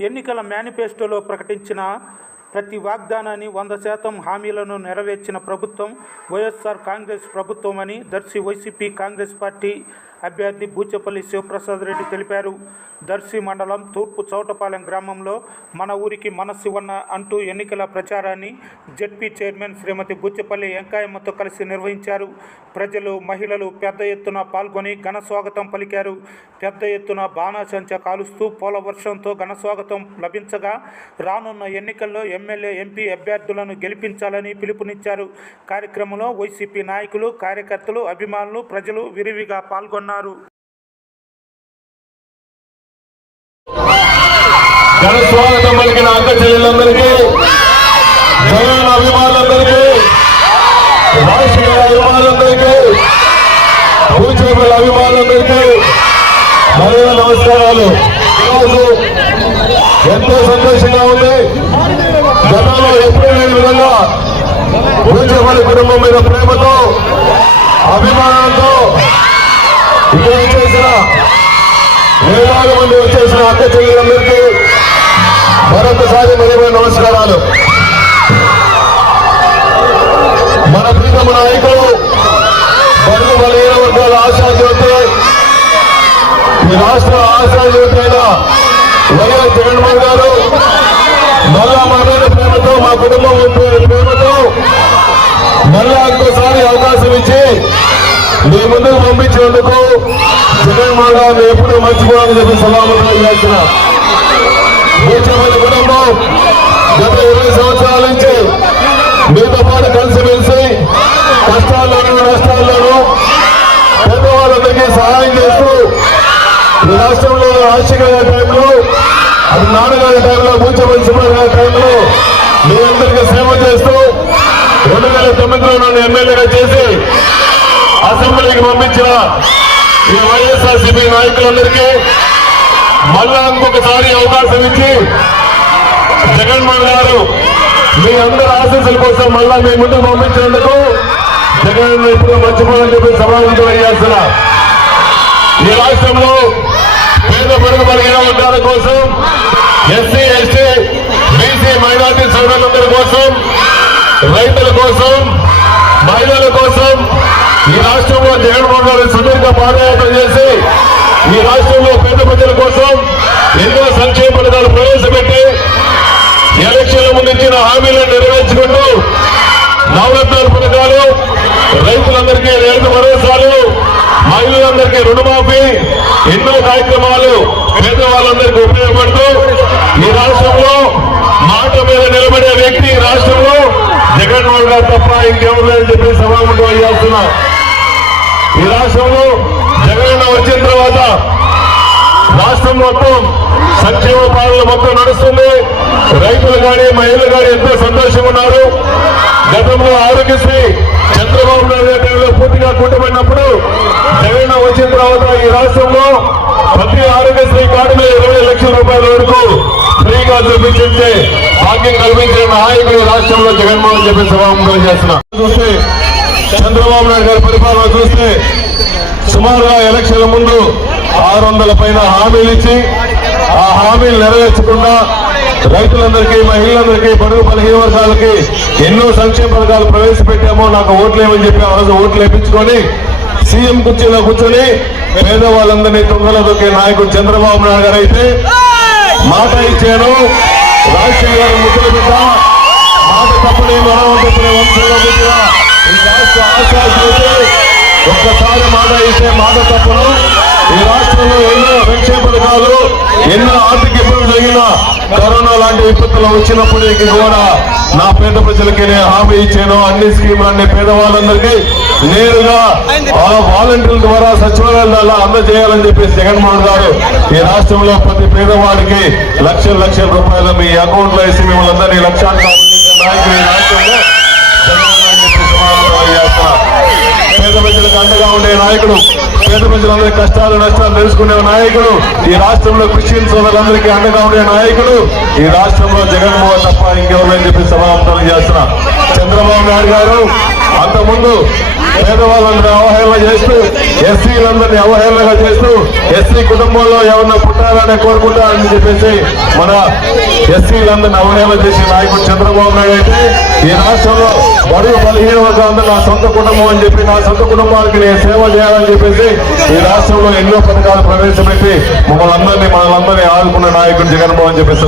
ఎన్నికల మేనిఫెస్టోలో ప్రకటించిన ప్రతి వాగ్దానాన్ని వంద శాతం హామీలను నెరవేర్చిన ప్రభుత్వం వైఎస్ఆర్ కాంగ్రెస్ ప్రభుత్వమని దర్శి వైసీపీ కాంగ్రెస్ పార్టీ అభ్యర్థి బూచపల్లి శివప్రసాద్ రెడ్డి తెలిపారు. దర్శి మండలం తూర్పు చౌటపాలెం గ్రామంలో మన ఊరికి మన శివన్న అంటూ ఎన్నికల ప్రచారాన్ని జడ్పీ చైర్మన్ శ్రీమతి బూచపల్లి వెంకాయమ్మతో కలిసి నిర్వహించారు. ప్రజలు మహిళలు పెద్ద ఎత్తున పాల్గొని ఘన స్వాగతం పలికారు. పెద్ద ఎత్తున బాణాసంచ కాలుస్తూ పూల వర్షంతో ఘన స్వాగతం లభించగా రానున్న ఎన్నికల్లో ఎమ్మెల్యే ఎంపీ అభ్యర్థులను గెలిపించాలని పిలుపునిచ్చారు. కార్యక్రమంలో వైసీపీ నాయకులు కార్యకర్తలు అభిమానులు ప్రజలు విరివిగా పాల్గొన్నారు. ఘన స్వాగతం పలికిన అక్క చెల్లెలందరికీ జగన్ అభిమానులందరికీ రాష్ట్రీయ అభిమానులందరికీ భూచేపల అభిమానులందరికీ మరియు నమస్కారాలు. ఈరోజు ఎంతో సంతోషంగా ఉంది. జనాలు ఎప్పుడూ లేని విధంగా భూచేపల్లి కుటుంబం మీద ప్రేమతో అభిమానంతో ఇక్కడ వచ్చేసిన వేలాది మంది వచ్చేసిన అక్క చెల్లెలందరికీ మరొకసారి మరియు నమస్కారాలు. మన ప్రీతమ నాయకులు బడుగు బలహీన వర్గాల ఆశాజ్యోతి ఈ రాష్ట్ర ఆశాజ్యోతి అయిన వైఎస్ జగన్మోహన్ గారు మళ్ళా మా మీద ప్రేమతో మా కుటుంబం మీద ప్రేమతో మళ్ళా ఇంకోసారి అవకాశం ఇచ్చి మీ ముందుకు పంపించినందుకు జగన్మోహన్ గారిని ఎప్పుడు మర్చిపోవాలని చెప్పి సభాముఖంగా చేసిన బూచమల్లి కుటుంబం గత ఇరవై సంవత్సరాల నుంచి మీతో పాటు కలిసిమెలిసి కష్టాల్లోనూ నష్టాల్లోనూ పేదవాళ్ళందరికీ సహాయం చేస్తూ ఈ రాష్ట్రంలో రాజశేఖర గారి టైంలో అది నాన్నగారి టైంలో బూచమల్లి సుబ్బారావు గారి టైంలో మీ అందరికీ సేవ చేస్తూ రెండు వేల తొమ్మిదిలో నన్ను ఎమ్మెల్యేగా చేసి అసెంబ్లీకి పంపించిన ఈ వైఎస్ఆర్సీపీ నాయకులందరికీ మళ్ళా ఇంకొకసారి అవకాశం ఇచ్చి జగన్మోహన్ గారు మీ అందరి ఆశీస్సుల కోసం మళ్ళా మీ ముందుకు పంపించినందుకు జగన్ ఇప్పుడు మర్చిపోవాలని చెప్పి సమావేశం అయ్యాల్సిన ఈ రాష్ట్రంలో పేద పొరుగు బలిగిన వర్గాల కోసం ఎస్సీ ఎస్టీ బీసీ మైనార్టీ సోదరులందరి కోసం రైతుల కోసం మహిళల కోసం ఈ రాష్ట్రంలో జగన్మోహన్ గారు సుదీర్ఘ పాదయాత్ర చేసి ఈ రాష్ట్రంలో పేద ప్రజల కోసం ఎన్నో సంక్షేమ పథకాలు ప్రవేశపెట్టి ఎలక్షన్ల ముందు ఇచ్చిన హామీలను నెరవేర్చుకుంటూ నవరత్నాల పథకాలు రైతులందరికీ రైతు భరోసాలు మహిళలందరికీ రుణమాఫీ ఎన్నో కార్యక్రమాలు పేదవాళ్ళందరికీ ఉపయోగపడుతూ ఈ రాష్ట్రంలో మాట మీద నిలబడే వ్యక్తి రాష్ట్రంలో జగన్మోహన్ గారు తప్ప ఇంకెవరు లేదని చెప్పి సభాముఖం చేస్తున్నా ఈ రాష్ట్రంలో జగన్ వచ్చిన తర్వాత రాష్ట్రం మొత్తం సంక్షేమ పాలన మొత్తం నడుస్తుంది. రైతులు కానీ మహిళలు కానీ ఎంతో సంతోషంగా ఉన్నారు గతంలో ఆరోగ్యశ్రీ చంద్రబాబు నాయుడు టైంలో పూర్తిగా కుంటుపడినప్పుడు జగన్ వచ్చిన తర్వాత ఈ రాష్ట్రంలో ప్రతి ఆరోగ్యశ్రీ కార్డు మీద ఇరవై లక్షల రూపాయల వరకు ఫ్రీగా చూపించే భాగ్యం కల్పించిన నాయకులు రాష్ట్రంలో జగన్మోహన్ చెప్పి సభాముఖం చేస్తున్నా. చూస్తే చంద్రబాబు నాయుడు గారి పరిపాలన చూస్తే సుమారుగా ఎలక్షన్ల ముందు ఆరు వందల పైన హామీలు ఇచ్చి ఆ హామీలు నెరవేర్చకుండా రైతులందరికీ మహిళలందరికీ పరుగు బలహీన వర్గాలకి ఎన్నో సంక్షేమ పథకాలు ప్రవేశపెట్టామో నాకు ఓట్లు ఏమని చెప్పి ఆ రోజు ఓట్లు వేయించుకొని సీఎం కుర్చీలో కూర్చొని పేదవాళ్ళందరినీ తొందరలో దొక్కే నాయకుడు చంద్రబాబు నాయుడు గారు అయితే మాట ఇచ్చాను. రాజశేఖర గారు ముద్దులు బిడ్డ మాట తప్పని మనం చెప్పిన వంశంలో పుట్టిన. ఈ రాష్ట్ర ఆశ ఒక్కసారి మాట ఇస్తే మాట తప్పను. ఈ రాష్ట్రంలో ఎన్నో సంక్షేమ పథకాలు ఎన్నో ఆర్థిక ఇబ్బందులు జరిగినా కరోనా లాంటి విపత్తులు వచ్చినప్పటికీ కూడా నా పేద ప్రజలకి నేను హామీ ఇచ్చాను. అన్ని స్కీములు అన్ని పేదవాళ్ళందరికీ నేరుగా వాలంటీర్ల ద్వారా సచివాలయాల ద్వారా అందజేయాలని చెప్పేసి జగన్మోహన్ గారు ఈ రాష్ట్రంలో ప్రతి పేదవాడికి లక్షల లక్షల రూపాయలు మీ అకౌంట్లో వేసి మిమ్మల్ని అందరినీ లక్షాధికారులు నాయకులు ఈ రాష్ట్రంలో ప్రజలకు అండగా ఉండే నాయకుడు పేద ప్రజలందరి కష్టాలు నష్టాలు తెలుసుకునే నాయకుడు ఈ రాష్ట్రంలో క్రిస్టియన్ సోదరులందరికీ అండగా ఉండే నాయకుడు ఈ రాష్ట్రంలో జగన్మోహన్ తప్ప ఇంకెవరని చెప్పి సభావంతం చేస్తున్నా చంద్రబాబు నాయుడు గారు. అంతకుముందు పేదవాళ్ళని అవహేళన చేస్తూ ఎస్సీలందరినీ అవహేళనగా చేస్తూ ఎస్సీ కుటుంబంలో ఎవరన్నా పుట్టాలని కోరుకుంటారని చెప్పేసి మన ఎస్సీలందరినీ అవహేళన చేసే నాయకుడు చంద్రబాబు నాయుడు అయితే ఈ రాష్ట్రంలో బడుగు బలహీన వర్గాలందరూ నా సొంత కుటుంబం అని చెప్పి నా సొంత కుటుంబానికి నేను సేవ చేయాలని చెప్పేసి ఈ రాష్ట్రంలో ఎన్నో పథకాలు ప్రవేశపెట్టి మమ్మల్ని అందరినీ మనల్ని ఆదుకున్న నాయకుడు జగన్మోహన్ చెప్పేసి